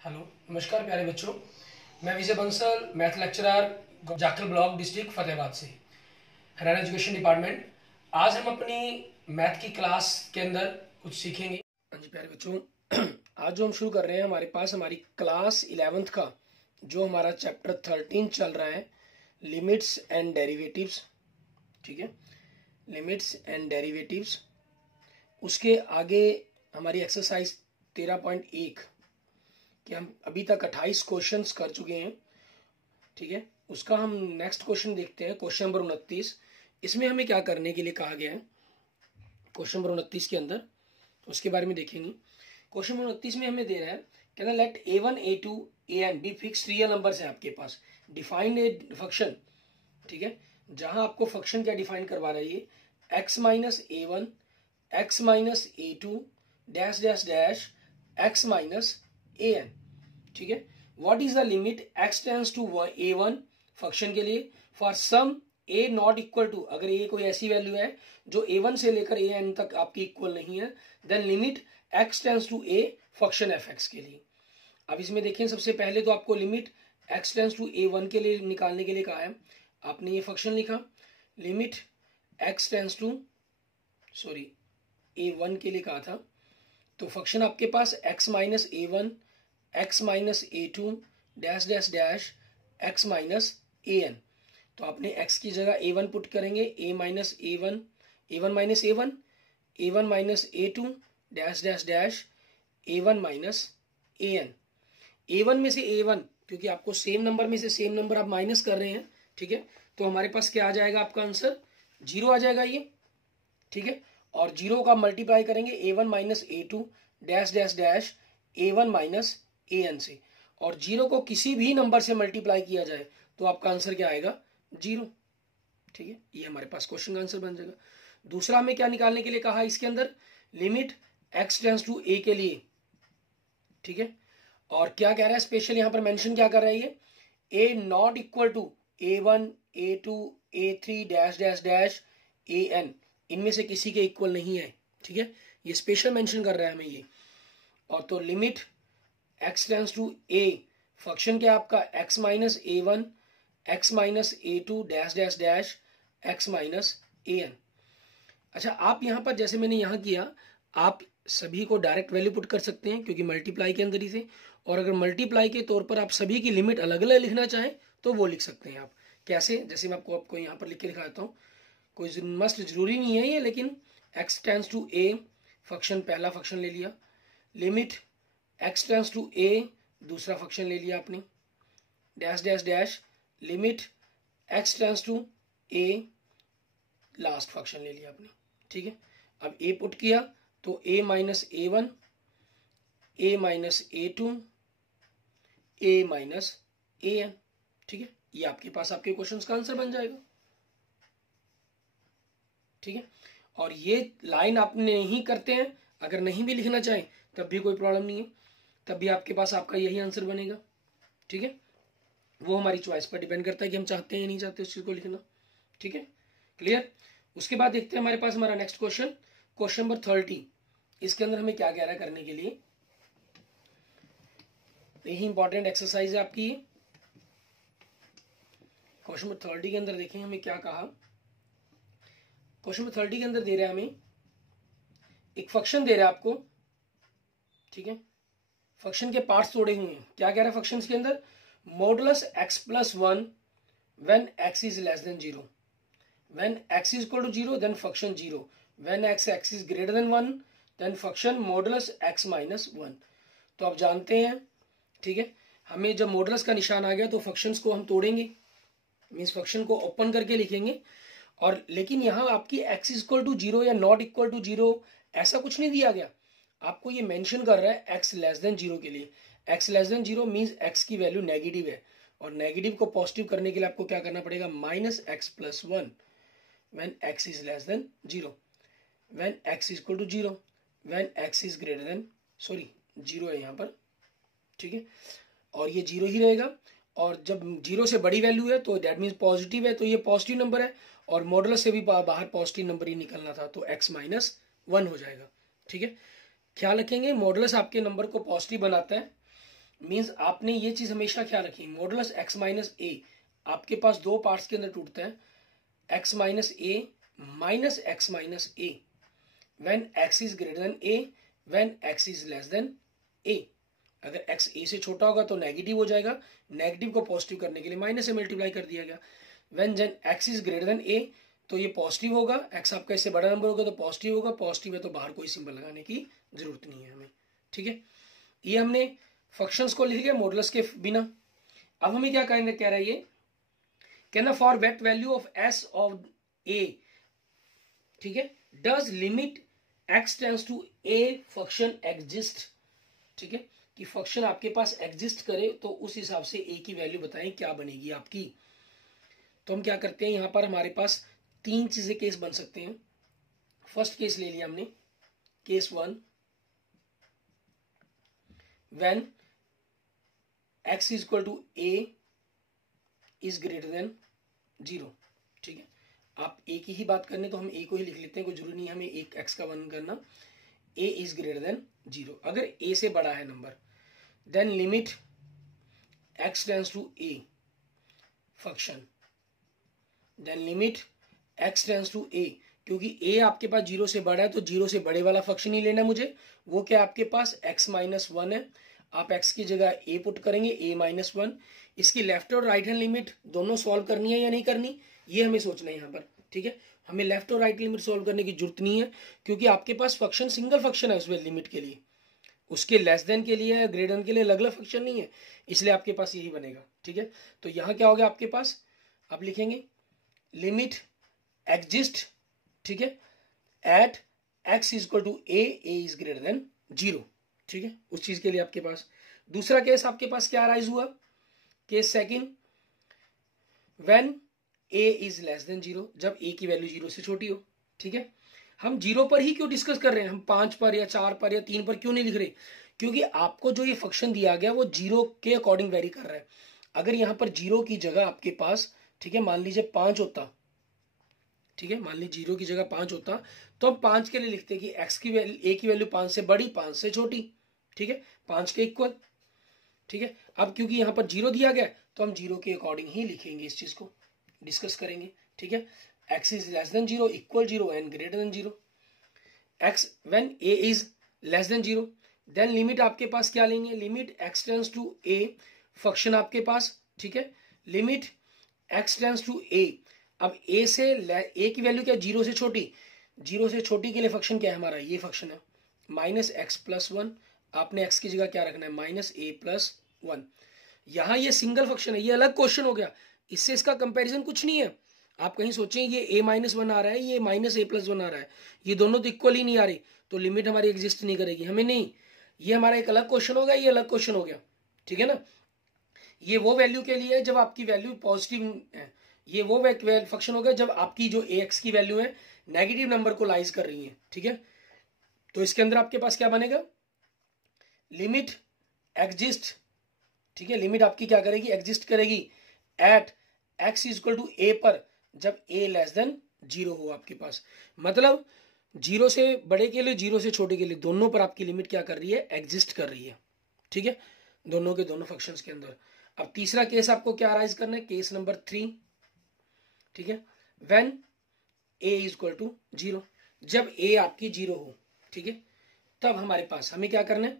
Hello, नमस्कार प्यारे बच्चों। मैं Vijay Bansal, math lecturer, Jakhal block, district Fatehabad से, हरियाणा एजुकेशन डिपार्टमेंट। आज हम अपनी मैथ की क्लास के अंदर कुछ सीखेंगे। हाँ जी प्यारे बच्चों, आज जो हम शुरू कर रहे हैं, हमारे पास हमारी क्लास 11th का जो हमारा चैप्टर 13 चल रहा है, लिमिट्स एंड डेरिवेटिव्स। ठीक है, लिमिट्स एंड डेरिवेटिव्स। उसके आगे हमारी एक्सरसाइज 13.1 कि हम अभी तक 28 क्वेश्चंस कर चुके हैं। ठीक है, उसका हम नेक्स्ट क्वेश्चन देखते हैं, क्वेश्चन नंबर 29। इसमें हमें क्या करने के लिए कहा गया है क्वेश्चन नंबर 29 के अंदर, तो उसके बारे में देखेंगे। क्वेश्चन नंबर 29 में हमें दे रहा है, कहना let A1 A2 AN be fix real numbers है आपके पास, डिफाइन ए फंक्शन। ठीक है, जहां आपको फंक्शन क्या डिफाइन करवा रहा है ये, x minus A1 x minus A2 dash dash dash x minus AN। ठीक है, what is the limit x tends to A1 function के लिए for some a not equal to, अगर a कोई ऐसी वैल्यू है जो A1 से लेकर AN तक आपकी इक्वल नहीं है, then limit x tends to a function fx के लिए। अब इसमें देखें, सबसे पहले तो आपको limit x tends to A1 के लिए निकालने के लिए कहा है। आपने ये फंक्शन लिखा, limit x tends to A1 के लिए कहा था, तो फंक्शन आपके पास x minus A1 x minus A2 dash dash dash x minus AN। तो आपने x की जगह A1 पुट करेंगे, a minus A1 A1 minus A1 A1 minus A2 dash dash dash A1 minus AN। A1 में से A1, क्योंकि आपको same number में से सेम नंबर आप माइनस कर रहे हैं। ठीक है, तो हमारे पास क्या आ जाएगा, आपका आंसर 0 आ जाएगा ये। ठीक है, और 0 का मल्टीप्लाई करेंगे A1 minus A2 dash dash dash A1 minus AN से, और 0 को किसी भी नंबर से मल्टीप्लाई किया जाए तो आपका आंसर क्या आएगा, 0। ठीक है, ये हमारे पास क्वेश्चन का आंसर बन जाएगा। दूसरा हमें क्या निकालने के लिए कहा, इसके अंदर limit x tends to a के लिए। ठीक है, और क्या कह रहा है स्पेशल यहां पर मेंशन क्या कर रहा है ये, a not equal to A1 A2 A3 dash dash dash AN, इनमें से किसी के इक्वल नहीं है। ठीक है, ये स्पेशल मेंशन कर रहा है हमें ये। और तो limit x tends to a function क्या आपका x minus A1 x minus A2 dash dash dash x minus AN। अच्छा, आप यहां पर जैसे मैंने यहां किया, आप सभी को डायरेक्ट वैल्यू पुट कर सकते हैं क्योंकि मल्टीप्लाई के अंदर ही से, और अगर मल्टीप्लाई के तौर पर आप सभी की लिमिट अलग अलग लिखना चाहें तो वो लिख सकते हैं आप। कैसे, जैसे मैं आपको यहाँ पर लिख के दिखाता हूँ, कोई मस्ट जरूरी नहीं है ये, लेकिन x tends to a function, पहला फंक्शन ले लिया, limit x tends to a दूसरा फंक्शन ले लिया आपने, dash dash dash limit x tends to a last function ले लिया आपने। ठीक है, अब a पुट किया तो a minus A1 a minus A2 a minus AN। ठीक है, ये आपके पास आपके क्वेश्चंस का आंसर बन जाएगा। ठीक है, और ये लाइन आप नहीं करते हैं, अगर नहीं भी लिखना चाहें तब भी कोई प्रॉब्लम नहीं है, तब भी आपके पास आपका यही आंसर बनेगा। ठीक है, वो हमारी चॉइस पर डिपेंड करता है कि हम चाहते हैं या नहीं चाहते उस चीज को लिखना। ठीक है, क्लियर। उसके बाद देखते हैं हमारे पास हमारा नेक्स्ट क्वेश्चन, क्वेश्चन नंबर 30। इसके अंदर हमें क्या कह रहा है करने के लिए, यही इंपॉर्टेंट एक्सरसाइज है आपकी। क्वेश्चन नंबर 30 के अंदर देखें हमें क्या कहा। क्वेश्चन नंबर 30 के अंदर दे रहा है हमें एक फंक्शन दे रहा है आपको। ठीक है, फंक्शन के पार्ट्स तोड़े हुए हैं। क्या कह रहा है फंक्शन के अंदर, modulus x plus 1 when x is less than 0, when x is equal to 0 then function 0, when x is greater than 1 then function modulus x minus 1। तो आप जानते हैं, ठीक है, हमें जब मॉडुलस का निशान आ गया तो फंक्शंस को हम तोड़ेंगे, मीन्स फंक्शन को ओपन करके लिखेंगे। और लेकिन यहां आपकी x इज इक्वल टू 0 या नॉट इक्वल टू 0 ऐसा कुछ नहीं दिया गया, आपको ये मेंशन कर रहा है x लेस देन 0 के लिए। x less than 0 means x की वैल्यू नेगेटिव है, और नेगेटिव को पॉजिटिव करने के लिए आपको क्या करना पड़ेगा, minus x plus 1 when x is less than 0, when x is equal to 0, when x is greater than 0 है यहाँ पर। ठीक है, और ये 0 ही रहेगा, और जब 0 से बड़ी वैल्यू है तो दैट मीन्स पॉजिटिव है, तो ये पॉजिटिव नंबर है, और मॉडुलस से भी बाहर पॉजिटिव नंबर ही निकलना था, तो x माइनस 1 हो जाएगा। ठीक है, ख्याल रखेंगे मॉडुलस आपके नंबर को पॉजिटिव बनाता है, मीन्स आपने ये चीज हमेशा ख्याल रखी, मॉडुलस एक्स माइनस ए आपके पास दो पार्ट्स के अंदर टूटता है, x minus a minus x minus a, when x is greater than a, when x is less than a. अगर एक्स ए से छोटा होगा तो नेगेटिव हो जाएगा, नेगेटिव को पॉजिटिव करने के लिए माइनस से मल्टीप्लाई कर दिया गया। When then x is greater than a तो ये पॉजिटिव होगा, एक्स आपका इससे बड़ा नंबर होगा तो पॉजिटिव होगा, पॉजिटिव है तो बाहर कोई सिंबल लगाने की जरूरत नहीं है हमें, ठीक है। ये हमने फंक्शंस को लिख दिया मॉडुलस के बिना। अब हमें क्या कहेंगे, कह रहा है ये कहना for what value of s of a, ठीक है, does limit x tends to A function exist, ठीक है, कि फंक्शन आपके पास एग्जिस्ट करे तो उस हिसाब से ए की वैल्यू बताएं क्या बनेगी आपकी। तो हम क्या करते हैं, यहां पर हमारे पास तीन चीजें केस बन सकते हैं। फर्स्ट केस ले लिया हमने, case 1, when x is equal to A is greater than 0, ठीक है। आप ए की ही बात करने तो हम ए को ही लिख लेते हैं, कोई जरूरी नहीं हमें एक एक्स का वर्णन करना। ए इज ग्रेटर देन 0, अगर ए से बड़ा है number, then limit x tends to A function, then limit x tends to a, क्योंकि ए आपके पास 0 से बड़ा है तो 0 से बड़े वाला फंक्शन ही लेना मुझे। वो क्या आपके पास x माइनस 1 है, आप x की जगह a पुट करेंगे, a माइनस 1। इसकी लेफ्ट और राइट हैंड लिमिट दोनों सॉल्व करनी है या नहीं करनी, ये हमें सोचना है यहाँ पर, ठीक है। हमें लेफ्ट और राइट लिमिट सॉल्व करने की जरूरत नहीं है, क्योंकि आपके पास फंक्शन सिंगल फंक्शन है उसमें लिमिट के लिए, उसके लेस देन के लिए ग्रेटर देन के लिए अलग अलग फंक्शन नहीं है, इसलिए आपके पास यही बनेगा, ठीक है। तो यहाँ क्या हो गया आपके पास, आप लिखेंगे लिमिट एग्जिस्ट, ठीक है, at x is equal to A is greater than 0, ठीक है। उस चीज के लिए आपके पास दूसरा केस आपके पास क्या राइज हुआ, case second, when A is less than 0, जब ए की वैल्यू 0 से छोटी हो, ठीक है। हम 0 पर ही क्यों डिस्कस कर रहे हैं, हम 5 पर या 4 पर या 3 पर क्यों नहीं लिख रहे, क्योंकि आपको जो ये फंक्शन दिया गया वो 0 के अकॉर्डिंग वेरी कर रहा है। अगर यहां पर 0 की जगह आपके पास, ठीक है, मान लीजिए 5 होता, ठीक है, मान लीजिए 0 की जगह 5 होता तो हम 5 के लिए लिखते कि एक्स की वैल्यू, ए की वैल्यू 5 से बड़ी 5 से छोटी, ठीक है, 5 के इक्वल, ठीक है। अब क्योंकि यहां पर 0 दिया गया तो हम 0 के अकॉर्डिंग ही लिखेंगे, इस चीज को डिस्कस करेंगे, ठीक है। X is less than 0 equal 0 and greater than 0, X when A is less than 0, then limit आपके पास क्या लेनी है, limit x tends to A function आपके पास, ठीक है, limit x tends to A. अब ए से ए की वैल्यू क्या, 0 से छोटी, 0 से छोटी के लिए फंक्शन क्या है हमारा, ये फंक्शन है माइनस एक्स प्लस 1, आपने एक्स की जगह क्या रखना है, माइनस ए प्लस 1। यहां ये सिंगल फंक्शन है, ये अलग क्वेश्चन हो गया, इससे इसका कंपैरिजन कुछ नहीं है। आप कहीं सोचें ये a माइनस 1 आ रहा है, ये माइनस ए प्लस 1 आ रहा है, ये दोनों तो इक्वल ही नहीं आ रही, तो लिमिट हमारी एग्जिस्ट नहीं करेगी, हमें नहीं, ये हमारा एक अलग क्वेश्चन हो गया, ये अलग क्वेश्चन हो गया, ठीक है ना। ये वो वैल्यू के लिए जब आपकी वैल्यू पॉजिटिव है, ये वो फंक्शन हो गया जब आपकी जो एक्स की वैल्यू है नेगेटिव नंबर को लाइज कर रही है, ठीक है। तो इसके अंदर आपके पास क्या बनेगा, लिमिट एग्जिस्ट, ठीक है, लिमिट आपकी क्या करेगी, एग्जिस्ट करेगी at x is equal to a पर, जब ए लेस देन 0 हो आपके पास, मतलब 0 से बड़े के लिए 0 से छोटे के लिए दोनों पर आपकी लिमिट क्या कर रही है, एग्जिस्ट कर रही है, ठीक है, दोनों के दोनों फंक्शंस के अंदर। अब तीसरा केस आपको क्या राइज करना है, केस नंबर 3, ठीक है, when A is equal to 0, जब ए आपकी 0 हो, ठीक है, तब हमारे पास हमें क्या करना है,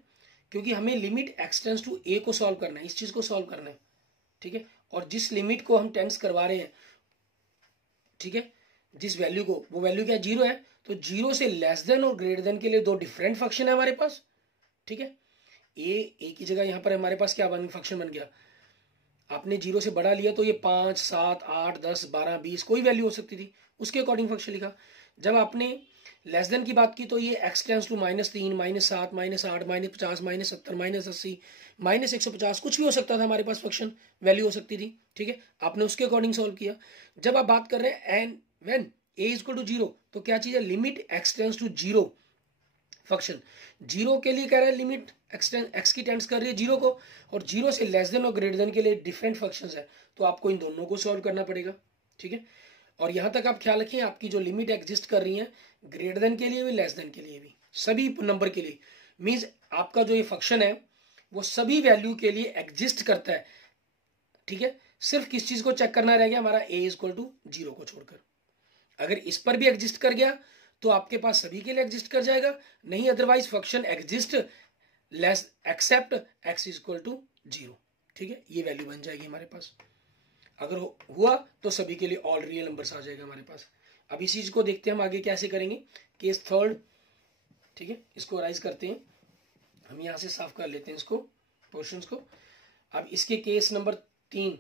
क्योंकि हमें लिमिट एक्स टेंड्स टू ए को सॉल्व करना है, इस चीज को सॉल्व करना है, ठीक है, और जिस लिमिट को हम टेंस करवा रहे हैं, ठीक है, जिस वैल्यू को, वो वैल्यू क्या 0 है, तो 0 से लेस देन और ग्रेटर देन के लिए दो डिफरेंट फंक्शन है हमारे पास, ठीक है। ए की जगह यहां पर हमारे पास क्या फंक्शन बन गया, आपने 0 से बड़ा लिया तो ये 5, 7, 8, 10, 12, 20 कोई वैल्यू हो सकती थी, उसके अकॉर्डिंग फंक्शन लिखा। जब आपने लेस देन की बात की तो ये एक्स टेंड्स टू -3, -7, -8, -50, -70, -80, -150 कुछ भी हो सकता था हमारे पास, फंक्शन वैल्यू हो सकती थी, ठीक है, आपने उसके अकॉर्डिंग सॉल्व किया। जब आप बात कर रहे हैं and when A is equal to 0, तो क्या चीज है, limit x tends to 0 function, 0 के लिए कह रहा है लिमिट एक्स की टेंड्स कर रही है 0 को, और 0 से लेस देन और ग्रेटर देन के लिए डिफरेंट फंक्शंस है, तो आपको इन दोनों को सॉल्व करना पड़ेगा, ठीक है। और यहां तक आप ख्याल रखिए, आपकी जो लिमिट एग्जिस्ट कर रही है ग्रेटर देन के लिए भी लेस देन के लिए भी, सभी नंबर के लिए, मींस आपका जो ये फंक्शन है वो सभी वैल्यू के लिए एग्जिस्ट करता है, ठीक है। सिर्फ किस चीज को चेक करना रह गया हमारा, a इक्वल टू 0 को छोड़कर। अगर इस पर भी एग्जिस्ट कर गया तो आपके पास सभी के लिए एग्जिस्ट कर जाएगा, नहीं otherwise function exist less except x equal to 0, ठीक है। ये वैल्यू बन जाएगी हमारे पास। अगर हुआ तो सभी के लिए ऑल रियल नंबर्स आ जाएगा हमारे पास। अब इस चीज को देखते हैं हम आगे कैसे करेंगे। केस थर्ड, ठीक है, इसको राइज करते हैं, हम यहां से साफ कर लेते हैं इसको पोर्शंस को। अब इसके केस नंबर 3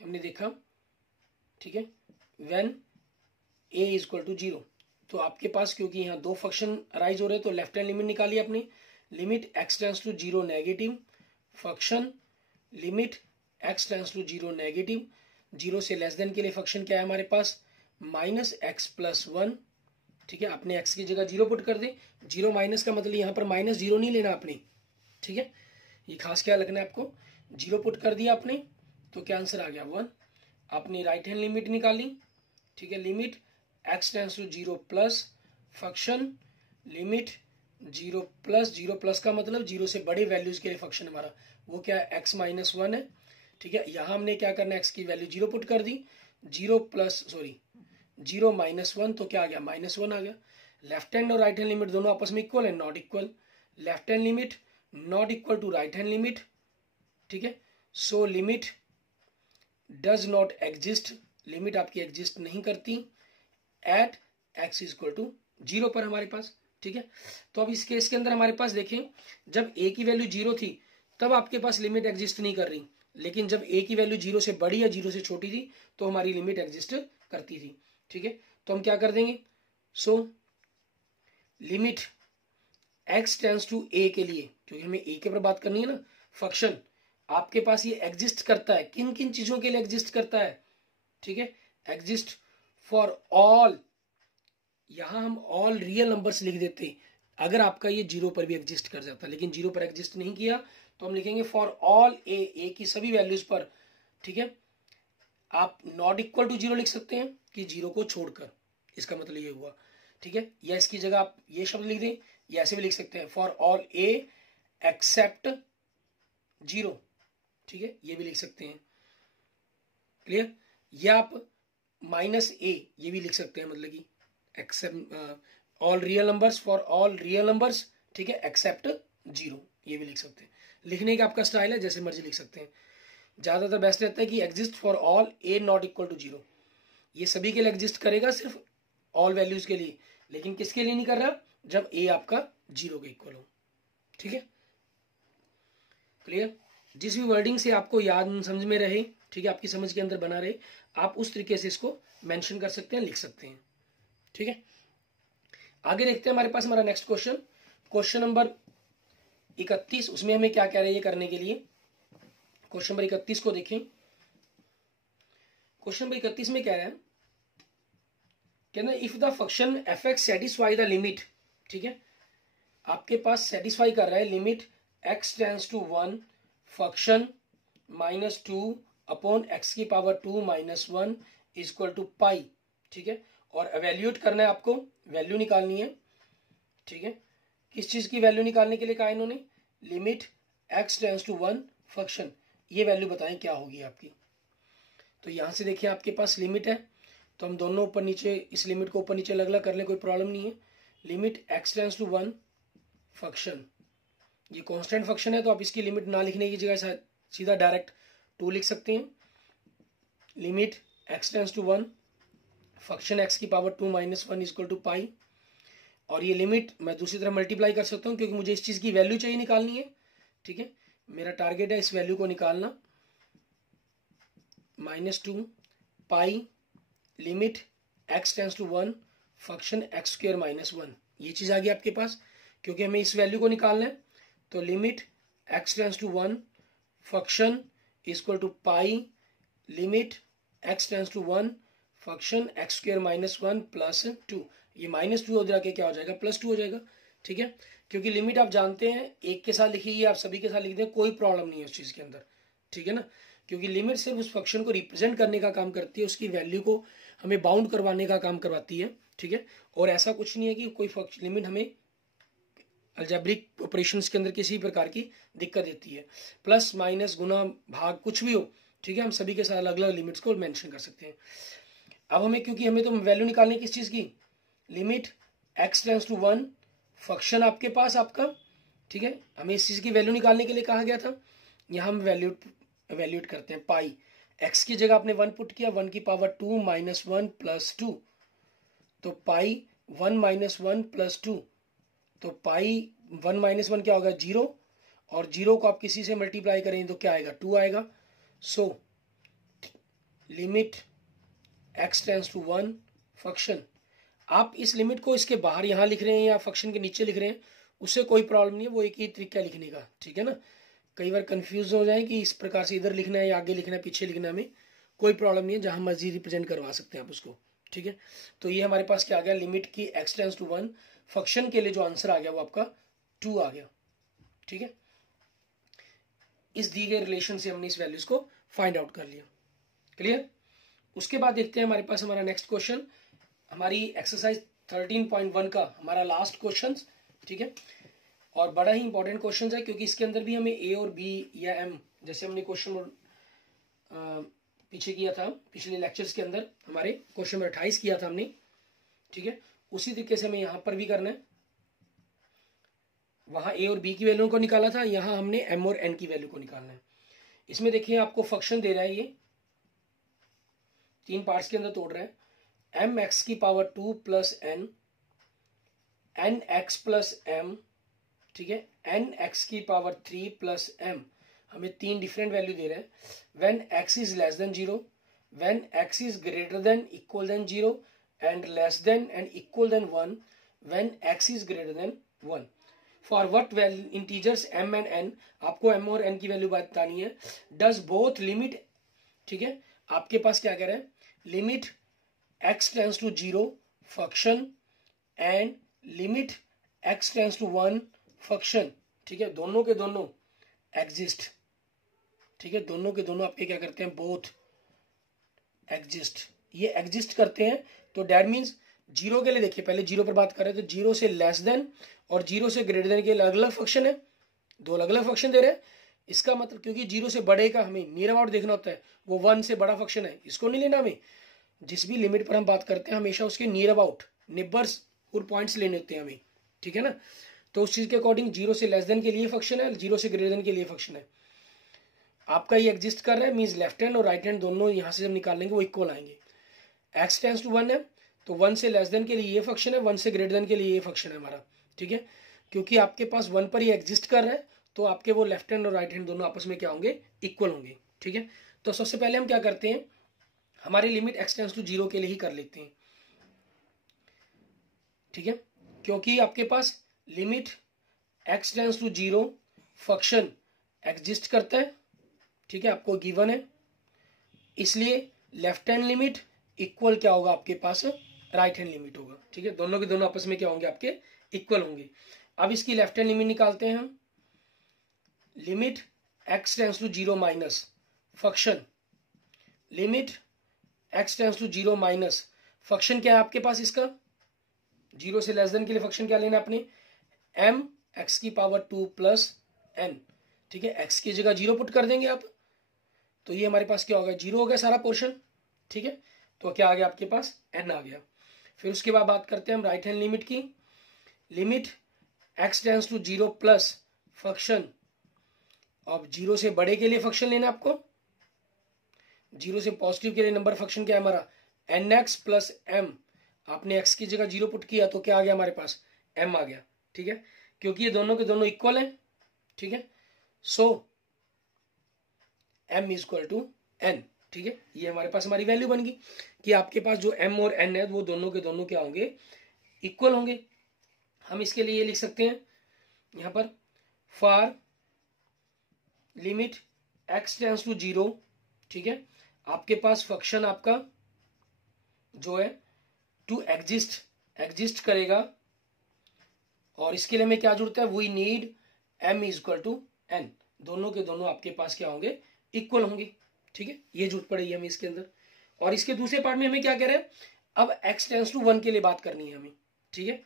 हमने देखा, ठीक है, व्हेन a इक्वल टू 0। तो आपके पास क्योंकि यहाँ दो फंक्शन राइज हो रहे हैं तो लेफ्ट हैंड लिमिट निकालिए अपनी, limit x tends to 0 negative function, limit x tends to 0 negative, 0 से लेस देन के लिए फंक्शन क्या है हमारे पास, माइनस एक्स प्लस 1, ठीक है। आपने x की जगह 0 पुट कर दे, 0 माइनस का मतलब यहाँ पर -0 नहीं लेना आपने, ठीक है, ये खास क्या लगना है आपको। 0 पुट कर दिया आपने तो क्या आंसर आ गया 1। आपने राइट हैंड लिमिट निकाली, ठीक है, limit x tends to 0 plus function, limit 0 plus का मतलब 0 से बड़े वैल्यूज के लिए फंक्शन हमारा वो क्या है, x माइनस 1 है, ठीक है। यहां हमने क्या करना है, x की वैल्यू 0 पुट कर दी, 0 माइनस 1 तो क्या आ गया, -1 आ गया। लेफ्ट हैंड और राइट हैंड लिमिट दोनों आपस में इक्वल है, not equal. Left hand limit not equal to right hand limit, ठीक है। So limit does not exist, limit आपकी एग्जिस्ट नहीं करती एट x इक्वल टू 0 पर हमारे पास, ठीक है। तो अब इस केस के अंदर हमारे पास देखें, जब a की वैल्यू 0 थी तब आपके पास लिमिट एग्जिस्ट नहीं कर रही, लेकिन जब a की वैल्यू 0 से बड़ी या 0 से छोटी थी तो हमारी लिमिट एग्जिस्ट करती थी, ठीक है। तो हम क्या कर देंगे, so limit x tends to a के लिए, क्योंकि हमें a के ऊपर बात करनी है ना, फंक्शन आपके पास ये एग्जिस्ट करता है, किन किन चीजों के लिए एग्जिस्ट करता है, ठीक है, एग्जिस्ट फॉर ऑल, यहां हम ऑल रियल नंबर्स लिख देते अगर आपका ये 0 पर भी एग्जिस्ट कर जाता, लेकिन 0 पर एग्जिस्ट नहीं किया तो हम लिखेंगे फॉर ऑल ए की सभी वैल्यूज पर, ठीक है। आप नॉट इक्वल टू 0 लिख सकते हैं कि 0 को छोड़कर, इसका मतलब ये हुआ, ठीक है। या इसकी जगह आप ये शब्द लिख दें, या ऐसे भी लिख सकते हैं फॉर ऑल ए एक्सेप्ट 0, ठीक है, ये भी लिख सकते हैं, क्लियर। या आप -a ये भी लिख सकते हैं, मतलब कि except all real numbers, for all real numbers, ठीक है, एक्सेप्ट 0, ये भी लिख सकते हैं। लिखने का आपका स्टाइल है, जैसे मर्जी लिख सकते हैं। ज्यादातर बेस्ट रहता है कि exist for all a not equal to 0, ये सभी के लिए एग्जिस्ट करेगा, सिर्फ ऑल वैल्यूज के लिए, लेकिन किसके लिए नहीं कर रहा, जब a आपका 0 के इक्वल हो, ठीक है, क्लियर। जिस भी वर्डिंग से आपको याद समझ में रहे, ठीक है, आपकी समझ के अंदर बना रहे, आप उस तरीके से इसको मेंशन कर सकते हैं, लिख सकते हैं, ठीक है। आगे देखते हैं हमारे पास हमारा नेक्स्ट क्वेश्चन, क्वेश्चन नंबर 31। उसमें हमें क्या कह रहे हैं ये करने के लिए, क्वेश्चन नंबर 31 को देखें। क्वेश्चन नंबर 31 में कह रहे हैं, कहना if the function f(x) satisfy the limit, ठीक है, आपके पास सेटिस्फाई कर रहा है limit x tends to 1 function -2 upon x की पावर 2 -1 इक्वल टू पाई, ठीक है। और एवेल्यूएट करना है आपको, वैल्यू निकालनी है, ठीक है। किस चीज की वैल्यू निकालने के लिए कहा इन्होंने, limit x tends to 1 function, ये वैल्यू बताएं क्या होगी आपकी। तो यहां से देखिए आपके पास लिमिट है, तो हम दोनों ऊपर नीचे इस लिमिट को ऊपर नीचे अलग अलग कर लें, कोई प्रॉब्लम नहीं है। Limit x tends to 1 function, ये कांस्टेंट फंक्शन है तो आप इसकी लिमिट ना लिखने की जगह सीधा डायरेक्ट 2 लिख सकते हैं। Limit x tends to 1 function x की पावर 2 -1 इक्वल टू पाई, और ये लिमिट मैं दूसरी तरफ मल्टीप्लाई कर सकता हूँ क्योंकि मुझे इस चीज की वैल्यू चाहिए निकालनी है, ठीक है। मेरा टारगेट है इस वैल्यू को निकालना, -2 pi limit x tends to 1 function x² -1, ये चीज आ गई आपके पास, क्योंकि हमें इस वैल्यू को निकालना है। तो limit x tends to 1 function equal to pi limit x tends to 1 function x² -1 plus 2, ये -2 हो जाके क्या हो जाएगा, +2 हो जाएगा, ठीक है। क्योंकि लिमिट आप जानते हैं एक के साथ लिखिए, आप सभी के साथ लिख दें, कोई प्रॉब्लम नहीं है उस चीज के अंदर, ठीक है ना। क्योंकि लिमिट सिर्फ उस फंक्शन को रिप्रेजेंट करने का काम करती है, उसकी वैल्यू को हमें बाउंड करवाने का काम करवाती है, ठीक है। और ऐसा कुछ नहीं है कि कोई लिमिट हमें अलजेब्रिक ऑपरेशंस के अंदर किसी प्रकार की दिक्कत देती है, प्लस माइनस गुना भाग कुछ भी हो, ठीक है, हम सभी के साथ अलग अलग लिमिट्स को मेंशन कर सकते हैं। अब हमें, क्योंकि हमें तो वैल्यू निकालनी है किस चीज़ की, limit x tends to 1 function आपके पास आपका, ठीक है, हमें इस चीज़ की वैल्यू निकालने के लिए कहा गया था। यहाँ हम वैल्यूट करते हैं पाई, x की जगह आपने 1 पुट किया, 1 की पावर 2 माइनस 1 प्लस 2, तो पाई 1 माइनस 1 प्लस 2, तो पाई 1 माइनस 1 क्या होगा 0, और 0 को आप किसी से मल्टीप्लाई करें तो क्या आएगा 2 आएगा। So limit x tends to 1 function, आप इस लिमिट को इसके बाहर यहाँ लिख रहे हैं या फंक्शन के नीचे लिख रहे हैं, उससे कोई प्रॉब्लम नहीं है, वो एक ही तरीका लिखने का, ठीक है ना। कई बार कंफ्यूज हो जाए कि इस प्रकार से इधर लिखना है या आगे लिखना है पीछे लिखना है, में कोई प्रॉब्लम नहीं है, जहां मर्जी रिप्रेजेंट करवा सकते हैं आप उसको, ठीक है। तो ये हमारे पास क्या आ गया, लिमिट की x टेंड्स टू 1 फंक्शन के लिए जो आंसर आ गया वो आपका 2 आ गया, ठीक है। इस दी गए रिलेशन से हमने इस वैल्यूज को फाइंड आउट कर लिया, क्लियर। उसके बाद देखते हैं हमारे पास हमारा नेक्स्ट क्वेश्चन, हमारी एक्सरसाइज 13.1 का हमारा लास्ट क्वेश्चन, ठीक है, और बड़ा ही इंपॉर्टेंट क्वेश्चन है, क्योंकि इसके अंदर भी हमें ए और बी या एम, जैसे हमने क्वेश्चन पीछे किया था पिछले लेक्चर्स के अंदर, हमारे क्वेश्चन नंबर 28 किया था हमने, ठीक है, उसी तरीके से हमें यहाँ पर भी करना है। वहां ए और बी की वैल्यू को निकाला था, यहाँ हमने एम और एन की वैल्यू को निकालना है। इसमें देखिए आपको फंक्शन दे रहा है, ये 3 पार्ट्स के अंदर तोड़ रहा है, एम एक्स की power 2 plus n x plus m, ठीक है, एन एक्स की पावर 3 प्लस एम, हमें 3 डिफरेंट वैल्यू दे रहे हैं। When x is less than 0, when x is greater than equal than 0 and less than and equal than 1, when x is greater than 1, for what value integers m and n, आपको m और n की value बतानी है। Does both limit, ठीक है, आपके पास क्या कह रहा है, limit x tends to 0 function and limit x tends to 1 function, ठीक है, दोनों के दोनों एग्जिस्ट, ठीक है, दोनों के दोनों आपके क्या करते हैं, बोथ एग्जिस्ट, ये एग्जिस्ट करते हैं। तो डेट मीन्स 0 के लिए देखिए, पहले 0 पर बात कर रहे हैं, तो 0 से लेस देन और 0 से ग्रेटर देन के अलग अलग फंक्शन है, 2 अलग अलग फंक्शन दे रहे हैं। इसका मतलब, क्योंकि 0 से बड़े का हमें नियर अबाउट देखना होता है, वो 1 से बड़ा फंक्शन है, इसको नहीं लेना हमें। जिस भी लिमिट पर हम बात करते हैं हमेशा उसके नियर अबाउट निबर्स और पॉइंट्स लेने होते हैं हमें, ठीक है ना। तो उस चीज के अकॉर्डिंग 0 से लेस देन के लिए फंक्शन है, 0 से ग्रेटर देन के लिए फंक्शन है। आपका ये एग्जिस्ट कर रहा है, मींस लेफ्ट हैंड और राइट हैंड दोनों यहां से जब निकाल लेंगे वो इक्वल आएंगे। x टेंड्स टू 1 है, तो 1 से लेस देन के लिए ये फंक्शन है, 1 से ग्रेटर देन के लिए ये फंक्शन है हमारा, ठीक है। क्योंकि आपके पास 1 पर ये एग्जिस्ट कर रहा है, तो आपके वो लेफ्ट हैंड और राइट हैंड दोनों आपस में क्या होंगे, इक्वल होंगे, ठीक है। तो सबसे पहले हम क्या करते हैं, हमारी लिमिट x टेंड्स टू 0 के लिए ही कर लेते हैं, ठीक है, क्योंकि आपके पास limit x tends to 0 function exist करता है, ठीक है, आपको गिवन है, इसलिए लेफ्ट हैंड लिमिट इक्वल क्या होगा आपके पास, राइट हैंड लिमिट होगा, ठीक है, दोनों के दोनों आपस में क्या होंगे, आपके इक्वल होंगे। अब इसकी लेफ्ट हैंड लिमिट निकालते हैं हम, limit x tends to 0 minus function, limit x tends to 0 minus function क्या है आपके पास, इसका 0 से लेस देन के लिए फंक्शन क्या लेना है अपने, m x की पावर 2 प्लस n, ठीक है, x की जगह 0 पुट कर देंगे आप, तो ये हमारे पास क्या होगा, 0 हो गया सारा पोर्शन, ठीक है। तो क्या आ गया आपके पास, n आ गया। फिर उसके बाद बात करते हैं हम राइट हैंड लिमिट की, limit x tends to 0 plus function, अब 0 से बड़े के लिए फंक्शन लेना आपको, 0 से पॉजिटिव के लिए नंबर फंक्शन क्या है हमारा, nx प्लस m, आपने x की जगह 0 पुट किया तो क्या आ गया हमारे पास, m आ गया, ठीक है, क्योंकि ये दोनों के दोनों इक्वल हैं, ठीक है। So m is equal to n, ठीक है, ये हमारे पास हमारी वैल्यू बन गई कि आपके पास जो m और n है वो दोनों के दोनों क्या होंगे, इक्वल होंगे। हम इसके लिए ये लिख सकते हैं यहां पर, for limit x tends to 0, ठीक है, आपके पास फंक्शन आपका जो है टू एग्जिस्ट करेगा, और इसके लिए हमें क्या जरूरत है, we need m is equal to n, दोनों के दोनों आपके पास क्या होंगे, इक्वल होंगे, ठीक है, ये जरूरत पड़ेगी हमें इसके अंदर। और इसके दूसरे पार्ट में हमें क्या कह रहे हैं, अब x टेंड्स टू 1 के लिए बात करनी है हमें, ठीक है,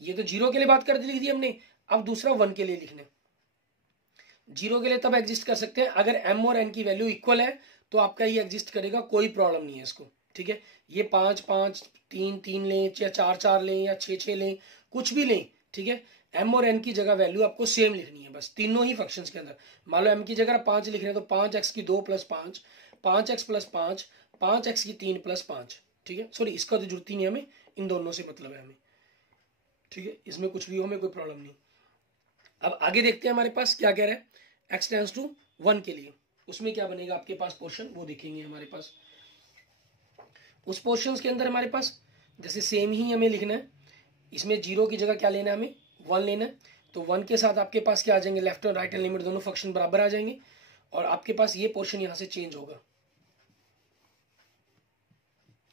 ये तो 0 के लिए बात कर दी हमने, अब दूसरा 1 के लिए लिखना है। 0 के लिए तब एग्जिस्ट कर सकते हैं अगर m और n की वैल्यू इक्वल है, तो आपका ये एग्जिस्ट करेगा, कोई प्रॉब्लम नहीं है इसको, ठीक है। ये 5 5 3 3 लें या 4 4 लें या 6 6 लें, कुछ भी लें, ठीक है। m और n की जगह वैल्यू आपको सेम लिखनी है बस, तीनों ही फंक्शंस के अंदर। मान लो m की जगह 5 लिख रहे हैं तो 5x की 2 + 5, 5x + 5, 5x की 3 + 5, ठीक है। सॉरी, इसका तो जरूरत ही नहीं, हमें इन दोनों से मतलब है हमें, ठीक है। इसमें कुछ भी हो, हमें कोई प्रॉब्लम नहीं। अब आगे देखते हैं हमारे पास क्या कह रहा है x टेंड्स टू 1 के लिए। उसमें क्या बनेगा आपके पास पोर्शन, वो देखेंगे हमारे पास। उस पोर्शन के अंदर हमारे पास जैसे सेम ही हमें लिखना है, इसमें 0 की जगह क्या लेना है, हमें 1 लेना है। तो 1 के साथ आपके पास क्या आ जाएंगे, लेफ्ट और राइट हैंड लिमिट दोनों फंक्शन बराबर आ जाएंगे, और आपके पास ये पोर्शन यहां से चेंज होगा,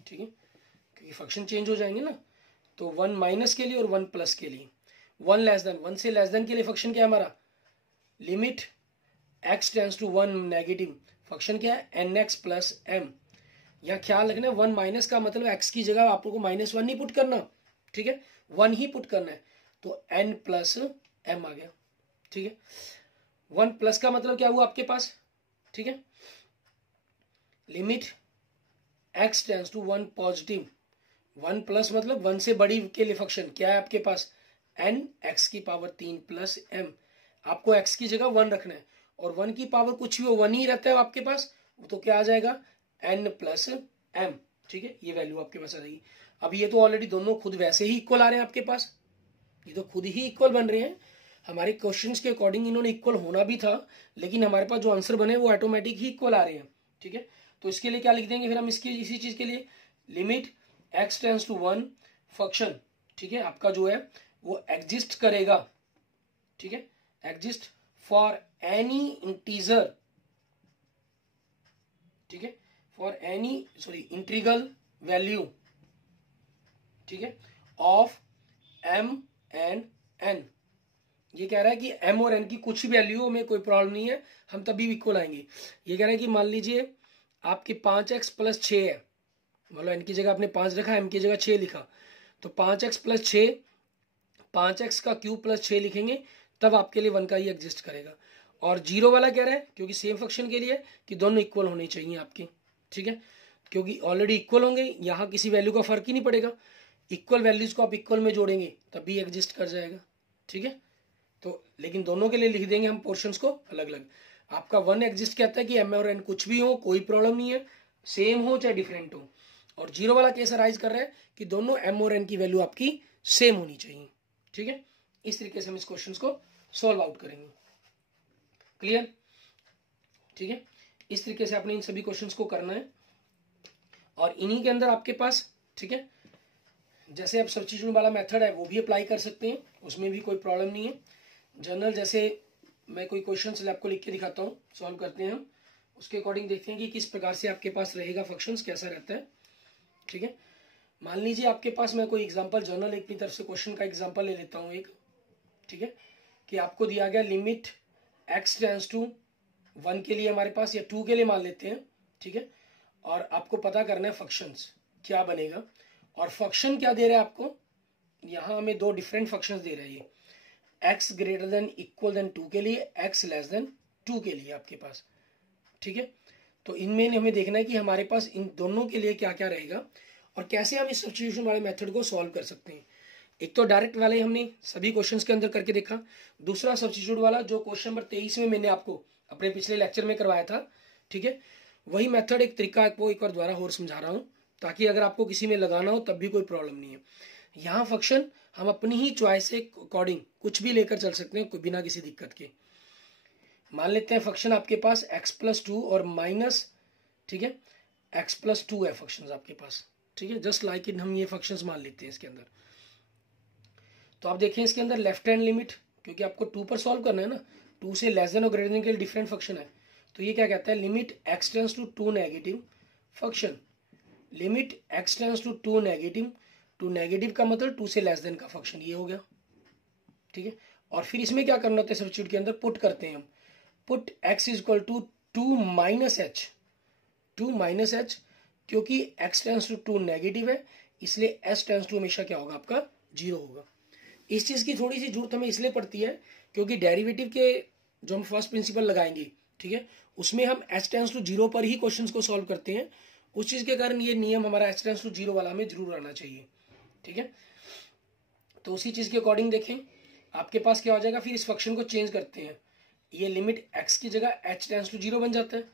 ठीक है, क्योंकि फंक्शन चेंज हो जाएंगे ना। तो 1 माइनस के लिए और 1 प्लस के लिए, 1 लेस देन, 1 से लेस देन के लिए फंक्शन क्या है हमारा, limit x tends to 1 negative, function क्या है nx + m। यहाँ ख्याल रखना है 1 माइनस का मतलब x की जगह आपको -1 नहीं पुट करना, ठीक है, 1 ही पुट करना है। तो n + m आ गया, ठीक है। 1 प्लस का मतलब क्या हुआ आपके पास, ठीक है, limit x tends to 1 positive, 1 plus मतलब 1 से बड़ी के लिए फंक्शन क्या है आपके पास, n x की पावर 3 + m। आपको x की जगह 1 रखना है, और 1 की पावर कुछ भी हो 1 ही रहता है आपके पास, तो क्या आ जाएगा n + m, ठीक है। ये वैल्यू आपके पास आ जाएगी। अब ये तो ऑलरेडी दोनों खुद वैसे ही इक्वल आ रहे हैं आपके पास, ये तो खुद ही इक्वल बन रहे हैं। हमारे क्वेश्चंस के अकॉर्डिंग इन्होंने इक्वल होना भी था, लेकिन हमारे पास जो आंसर बने वो ऑटोमेटिक ही इक्वल आ रहे हैं, ठीक है। तो इसके लिए क्या लिख देंगे फिर हम, इसकी इसी चीज के लिए limit x tends to 1 function, ठीक है, आपका जो है वो एग्जिस्ट करेगा, ठीक है, एग्जिस्ट फॉर एनी इंटीजर, ठीक है, फॉर एनी इंटीग्रल वैल्यू, ठीक है, ऑफ m एंड n। ये कह रहा है कि m और n की कुछ वैल्यू में कोई प्रॉब्लम नहीं है, हम तभी इक्वल आएंगे। ये कह रहा है कि मान लीजिए आपके 5x + 6 है, मतलब n की जगह आपने 5 रखा, m की जगह 6 लिखा, तो 5x + 6, 5x का क्यूब + 6 लिखेंगे, तब आपके लिए 1 का ही एग्जिस्ट करेगा। और 0 वाला कह रहा है क्योंकि सेम फंक्शन के लिए कि दोनों इक्वल होने चाहिए आपके, ठीक है, क्योंकि ऑलरेडी इक्वल होंगे, यहाँ किसी वैल्यू का फर्क ही नहीं पड़ेगा, इक्वल वैल्यूज को आप इक्वल में जोड़ेंगे तभी एग्जिस्ट कर जाएगा, ठीक है। तो लेकिन दोनों के लिए लिख देंगे हम पोर्शंस को अलग अलग। आपका 1 एग्जिस्ट कहता है कि m और n कुछ भी हो, कोई प्रॉब्लम नहीं है, सेम हो चाहे डिफरेंट हो। और 0 वाला केस अराइज कर रहा है कि दोनों m और n की वैल्यू आपकी सेम होनी चाहिए, ठीक है। इस तरीके से हम इस क्वेश्चन को सॉल्व आउट करेंगे, क्लियर, ठीक है। इस तरीके से आपने इन सभी क्वेश्चंस को करना है, और इन्हीं के अंदर आपके पास, ठीक है, जैसे आप सब्स्टिट्यूशन वाला मेथड है वो भी अप्लाई कर सकते हैं, उसमें भी कोई प्रॉब्लम नहीं है। जनरल जैसे मैं कोई क्वेश्चन आपको लिख के दिखाता हूँ, सॉल्व करते हैं हम, उसके अकॉर्डिंग देखते हैं कि किस प्रकार से आपके पास रहेगा फंक्शंस, कैसा रहता है, ठीक है। मान लीजिए आपके पास मैं कोई एग्जांपल जनरल अपनी तरफ से क्वेश्चन का एग्जांपल ले लेता हूँ एक, ठीक है, कि आपको दिया गया लिमिट x टेंड्स टू 1 के लिए हमारे पास, या 2 के लिए मान लेते हैं, ठीक है, और आपको पता करना है फंक्शंस क्या बनेगा। और फंक्शन क्या दे रहा है आपको, यहाँ हमें 2 डिफरेंट फंक्शंस दे रहे हैं, x greater than equal than 2 के लिए, x लेस देन 2 के लिए आपके पास, ठीक है। तो इनमें हमें देखना है कि हमारे पास इन दोनों के लिए क्या क्या रहेगा, और कैसे हम इस सब्स्टिट्यूशन वाले मेथड को सॉल्व कर सकते हैं। एक तो डायरेक्ट वाले हमने सभी क्वेश्चंस के अंदर करके देखा, दूसरा सब्स्टिट्यूट वाला जो क्वेश्चन नंबर 23 में मैंने आपको अपने पिछले लेक्चर में करवाया था, ठीक है, वही मेथड एक तरीका आपको एक बार दोबारा और समझा रहा हूँ, ताकि अगर आपको किसी में लगाना हो तब भी कोई प्रॉब्लम नहीं है। यहाँ फंक्शन हम अपनी ही चॉइस से अकॉर्डिंग कुछ भी लेकर चल सकते हैं, कोई बिना किसी दिक्कत के। मान लेते हैं फंक्शन आपके पास x + 2 और माइनस, ठीक है, x + 2 है फंक्शन आपके पास, ठीक है, जस्ट लाइक इन हम ये फंक्शंस मान लेते हैं इसके अंदर। तो आप देखें इसके अंदर लेफ्ट हैंड लिमिट, क्योंकि आपको 2 पर सॉल्व करना है ना, 2 से लेस देन और ग्रेटर देन के लिए डिफरेंट फंक्शन है, तो ये क्या कहता है, limit x tends to 2 negative function, limit x tends to 2 negative, 2 negative का मतलब 2 से लेस देन का फंक्शन, ये हो गया, ठीक है। और फिर इसमें क्या करना होता है, सब्स्टिट्यूट के अंदर पुट करते हैं हम, put x = 2 minus h, 2 minus h, क्योंकि x टेंड्स टू 2 नेगेटिव है, इसलिए s टेंड्स टू हमेशा क्या होगा आपका 0 होगा। इस चीज की थोड़ी सी जरूरत हमें इसलिए पड़ती है क्योंकि डेरिवेटिव के जो हम फर्स्ट प्रिंसिपल लगाएंगे, ठीक है, उसमें हम h टेंस टू 0 पर ही क्वेश्चंस को सॉल्व करते हैं। उस चीज के कारण ये नियम हमारा h टेंस टू 0 वाला हमें जरूर आना चाहिए, ठीक है। तो उसी चीज के अकॉर्डिंग देखें आपके पास क्या हो जाएगा, फिर इस फंक्शन को चेंज करते हैं, ये लिमिट x की जगह h टेंस टू 0 बन जाता है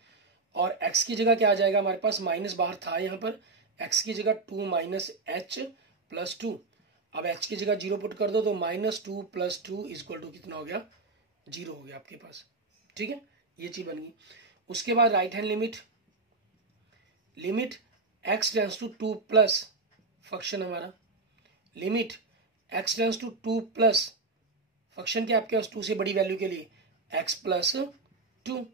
और x की जगह क्या आ जाएगा हमारे पास, माइनस बाहर था यहाँ पर, x की जगह 2 माइनस h प्लस 2। अब h की जगह 0 पुट कर दो तो -2 + 2 इक्वल टू कितना हो गया, 0 हो गया आपके पास, ठीक है, ये चीज बन गई। उसके बाद right hand limit x tends to 2 plus function हमारा, limit x tends to 2 plus function के आपके पास 2 से बड़ी वैल्यू के लिए x प्लस 2। तो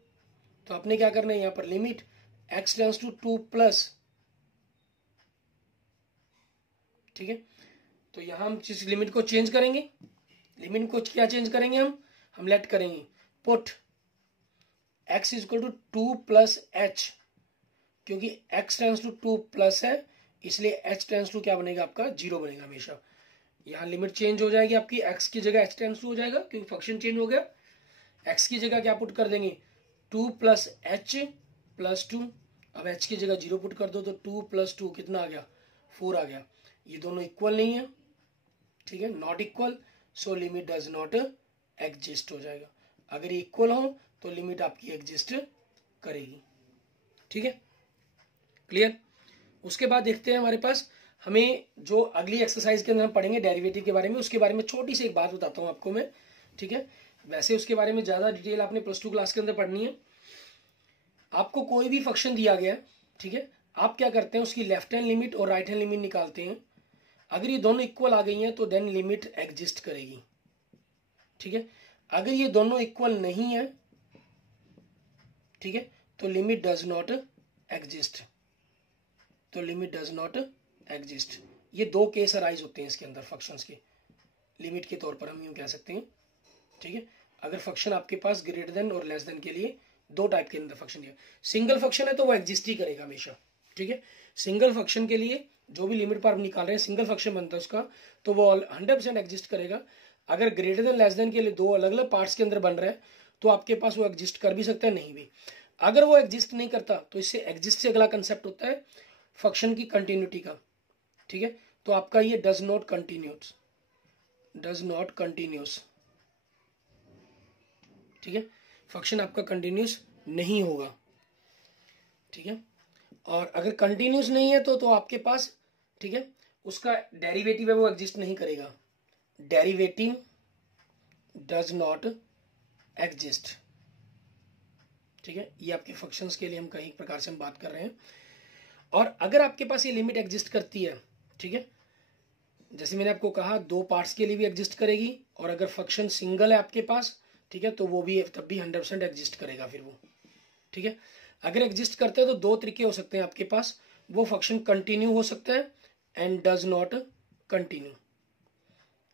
आपने क्या करना है यहाँ पर, limit x tends to 2 plus, ठीक है। तो यहां हम जिस लिमिट को चेंज करेंगे, लिमिट को क्या चेंज करेंगे, हम लेट करेंगे put x equal to 2 plus h, क्योंकि x टेंस टू 2 प्लस है इसलिए h टेंस टू क्या बनेगा आपका, 0 बनेगा हमेशा। यहाँ लिमिट चेंज हो जाएगी आपकी, x की जगह h टेंस टू हो जाएगा क्योंकि फंक्शन चेंज हो गया। x की जगह क्या पुट कर देंगे, 2 प्लस h प्लस 2। अब h की जगह 0 पुट कर दो तो 2 प्लस 2 कितना आ गया, 4 आ गया। ये दोनों इक्वल नहीं है, ठीक है, not equal, so limit does not exist हो जाएगा। अगर ये इक्वल हो तो लिमिट आपकी एग्जिस्ट करेगी, ठीक है, क्लियर। उसके बाद देखते हैं हमारे पास, हमें जो अगली एक्सरसाइज के अंदर हम पढ़ेंगे डेरिवेटिव के बारे में, उसके बारे में छोटी सी एक बात बताता हूं आपको मैं, ठीक है। वैसे उसके बारे में ज्यादा डिटेल आपने +2 क्लास के अंदर पढ़नी है। आपको कोई भी फंक्शन दिया गया, ठीक है, आप क्या करते हैं उसकी लेफ्ट हैंड लिमिट और राइट हैंड लिमिट निकालते हैं। अगर ये दोनों इक्वल आ गई हैं तो देन लिमिट एग्जिस्ट करेगी, ठीक है। अगर ये दोनों इक्वल नहीं है, ठीक है, तो लिमिट डज नॉट एग्जिस्ट, तो लिमिट डज नॉट एग्जिस्ट। ये दो केस अराइज होते हैं इसके अंदर फंक्शंस के, लिमिट के तौर पर हम यूं कह सकते हैं, ठीक है। अगर फंक्शन आपके पास ग्रेटर देन और लेस देन के लिए दो टाइप के अंदर फंक्शन दिया, सिंगल फंक्शन है तो वो एग्जिस्ट ही करेगा हमेशा, ठीक है। सिंगल फंक्शन के लिए जो भी लिमिट पर आप निकाल रहे हैं सिंगल फंक्शन बनता है उसका, तो वो 100% एग्जिस्ट करेगा। अगर ग्रेटर देन लेस देन के लिए दो अलग अलग पार्ट्स के अंदर बन रहा है तो आपके पास वो एग्जिस्ट कर भी सकता है, नहीं भी। अगर वो एग्जिस्ट नहीं करता तो इससे एग्जिस्ट से अगला कंसेप्ट होता है फंक्शन की कंटिन्यूटी का, ठीक है। तो आपका ये डज नॉट कंटिन्यूस, ठीक है, फंक्शन आपका कंटिन्यूस नहीं होगा, ठीक है। और अगर कंटिन्यूस नहीं है तो आपके पास, ठीक है, उसका डेरिवेटिव है वो एग्जिस्ट नहीं करेगा, डेरिवेटिव डज नॉट एग्जिस्ट, ठीक है। ये आपके फंक्शंस के लिए हम कई प्रकार से हम बात कर रहे हैं। और अगर आपके पास ये लिमिट एग्जिस्ट करती है, ठीक है, जैसे मैंने आपको कहा दो पार्ट्स के लिए भी एग्जिस्ट करेगी, और अगर फंक्शन सिंगल है आपके पास, ठीक है, तो वो भी तब भी 100% एग्जिस्ट करेगा फिर वो, ठीक है। अगर एग्जिस्ट करते हैं तो दो तरीके हो सकते हैं आपके पास, वो फंक्शन कंटिन्यू हो सकता है एंड डज नॉट कंटिन्यू,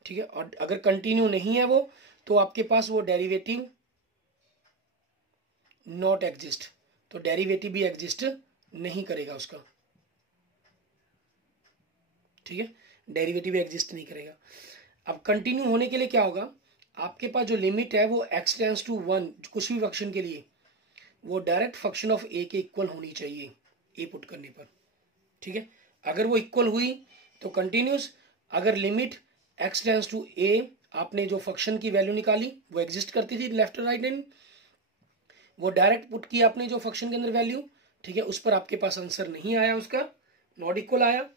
ठीक है। और अगर कंटिन्यू नहीं है वो तो आपके पास वो डेरिवेटिव नॉट एग्जिस्ट, तो डेरिवेटिव भी एग्जिस्ट नहीं करेगा उसका, ठीक है, डेरिवेटिव एग्जिस्ट नहीं करेगा। अब कंटिन्यू होने के लिए क्या होगा, आपके पास जो लिमिट है वो x टेंस टू 1 कुछ भी फंक्शन के लिए वो डायरेक्ट फंक्शन ऑफ a के इक्वल होनी चाहिए a पुट करने पर, ठीक है। अगर वो इक्वल हुई तो कंटिन्यूस, अगर limit x tends to a आपने जो फंक्शन की वैल्यू निकाली वो एग्जिस्ट करती थी लेफ्ट और राइट हैंड, वो डायरेक्ट पुट किया आपने जो फंक्शन के अंदर वैल्यू, ठीक है, उस पर आपके पास आंसर नहीं आया, उसका नॉट इक्वल आया,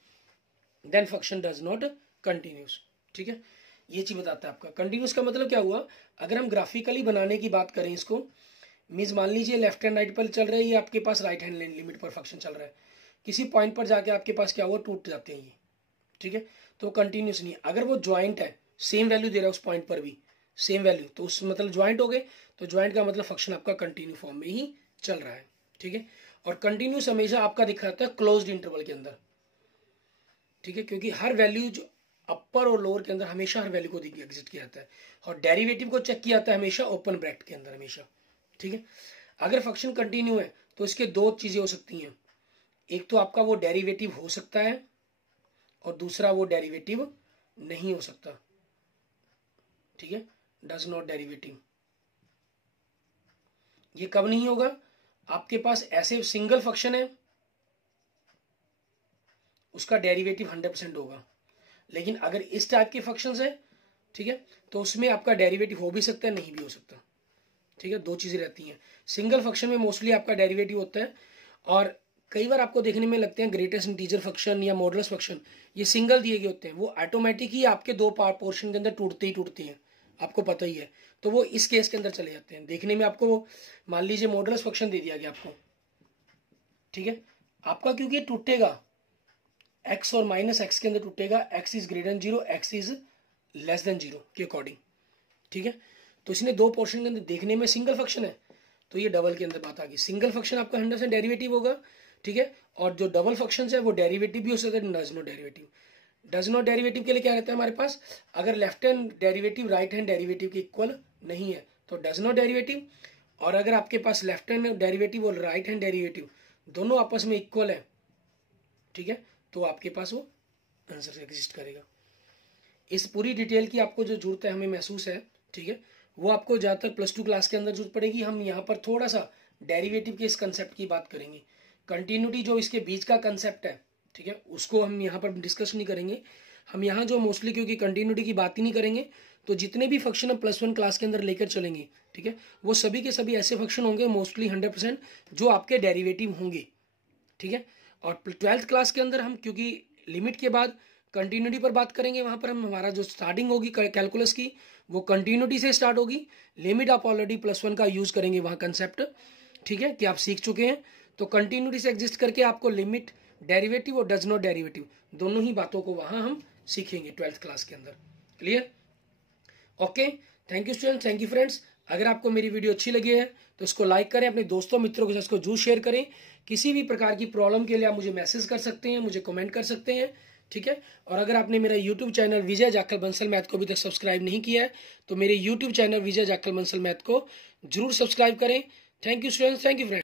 then function does not continuous, ठीक है। ये चीज बताता है आपका कंटिन्यूस का मतलब क्या हुआ। अगर हम ग्राफिकली बनाने की बात करें इसको, मीन्स मान लीजिए लेफ्ट हैंड राइट पर चल रहा है, ये आपके पास राइट हैंड लिमिट पर फंक्शन चल रहा है, किसी पॉइंट पर जाके आपके पास क्या हुआ, टूट जाते हैं ये, ठीक है, तो कंटिन्यूस नहीं। अगर वो ज्वाइंट है, सेम वैल्यू दे रहा है उस पॉइंट पर भी सेम वैल्यू, तो उस मतलब ज्वाइंट हो गए, तो ज्वाइंट का मतलब फंक्शन आपका कंटिन्यू फॉर्म में ही चल रहा है, ठीक है। और कंटिन्यूस हमेशा आपका दिखाता है क्लोज्ड इंटरवल के अंदर, ठीक है, क्योंकि हर वैल्यू जो अपर और लोअर के अंदर हमेशा हर वैल्यू को एग्जिस्ट किया जाता है, और डेरिवेटिव को चेक किया जाता है हमेशा ओपन ब्रैकेट के अंदर हमेशा, ठीक है। अगर फंक्शन कंटिन्यू है तो इसके दो चीजें हो सकती हैं, एक तो आपका वो डेरिवेटिव हो सकता है और दूसरा वो डेरिवेटिव नहीं हो सकता, ठीक है, डज नॉट डेरिवेटिव। ये कब नहीं होगा? आपके पास ऐसे सिंगल फंक्शन है उसका डेरिवेटिव 100% होगा। लेकिन अगर इस टाइप के फंक्शंस है, ठीक है, तो उसमें आपका डेरिवेटिव हो भी सकता है, नहीं भी हो सकता। ठीक है, दो चीजें रहती हैं। सिंगल फंक्शन में मोस्टली आपका डेरिवेटिव होता है, और कई बार आपको देखने में लगते हैं ग्रेटेस्ट इंटीजर फंक्शन या मॉडुलस फंक्शन, ये सिंगल दिए गए होते हैं, वो ऑटोमेटिक ही आपके दो पोर्शन के अंदर टूटते हैं, आपको पता ही है। तो वो इस केस के अंदर चले जाते हैं। देखने में आपको मान लीजिए मॉडुलस फंक्शन दे दिया गया आपको, ठीक है, आपका क्योंकि टूटेगा x और माइनस एक्स के अंदर टूटेगा, x is greater than 0, x is less than 0 के अकॉर्डिंग। ठीक है, तो इसने दो पोर्शन के अंदर देखने में सिंगल फंक्शन है, तो ये डबल के अंदर बात आ गई। सिंगल फंक्शन आपका 100% डेरिवेटिव होगा, ठीक है, और जो डबल फंक्शन है वो डेरिवेटिव भी हो सकता है, does not derivative. Does not derivative के लिए क्या रहता है हमारे पास? अगर left hand derivative right hand derivative के इक्वल नहीं है तो डज नॉट डेरिवेटिव, और अगर आपके पास लेफ्ट हैंड डेरिवेटिव और राइट हैंड डेरिवेटिव दोनों आपस में इक्वल है, ठीक है, तो आपके पास वो आंसर एग्जिस्ट करेगा। इस पूरी डिटेल की आपको जो जरूरत है, हमें महसूस है, ठीक है, वो आपको ज़्यादातर +2 क्लास के अंदर जरूरत पड़ेगी। हम यहाँ पर थोड़ा सा डेरिवेटिव के इस कंसेप्ट की बात करेंगे। कंटिन्यूटी जो इसके बीच का कंसेप्ट है, ठीक है, उसको हम यहाँ पर डिस्कस नहीं करेंगे। हम यहाँ जो मोस्टली क्योंकि कंटिन्यूटी की बात ही नहीं करेंगे, तो जितने भी फंक्शन हम +1 क्लास के अंदर लेकर चलेंगे, ठीक है, वो सभी के सभी ऐसे फंक्शन होंगे मोस्टली 100% जो आपके डेरिवेटिव होंगे। ठीक है, और 12th क्लास के अंदर हम क्योंकि लिमिट के बाद कंटिन्यूटी पर बात करेंगे, वहां पर हम हमारा जो स्टार्टिंग होगी कैलकुलस की वो कंटिन्यूटी से स्टार्ट होगी। लिमिट आप ऑलरेडी +1 का यूज करेंगे वहां कंसेप्ट, ठीक है, कि आप सीख चुके हैं। तो कंटिन्यूटी से एग्जिस्ट करके आपको लिमिट, डेरिवेटिव और डज नॉट डेरिवेटिव दोनों ही बातों को वहां हम सीखेंगे 12th क्लास के अंदर। Clear? Okay, thank you students, thank you friends. अगर आपको मेरी वीडियो अच्छी लगी है तो इसको लाइक करें, अपने दोस्तों मित्रों के साथ इसको जरूर शेयर करें। किसी भी प्रकार की प्रॉब्लम के लिए आप मुझे मैसेज कर सकते हैं, मुझे कमेंट कर सकते हैं, ठीक है। और अगर आपने मेरा यूट्यूब चैनल विजय जाखल बंसल मैथ को अभी तक सब्सक्राइब नहीं किया है तो मेरे यूट्यूब चैनल विजय जाखल बंसल मैथ को जरूर सब्सक्राइब करें। Thank you students, thank you friends.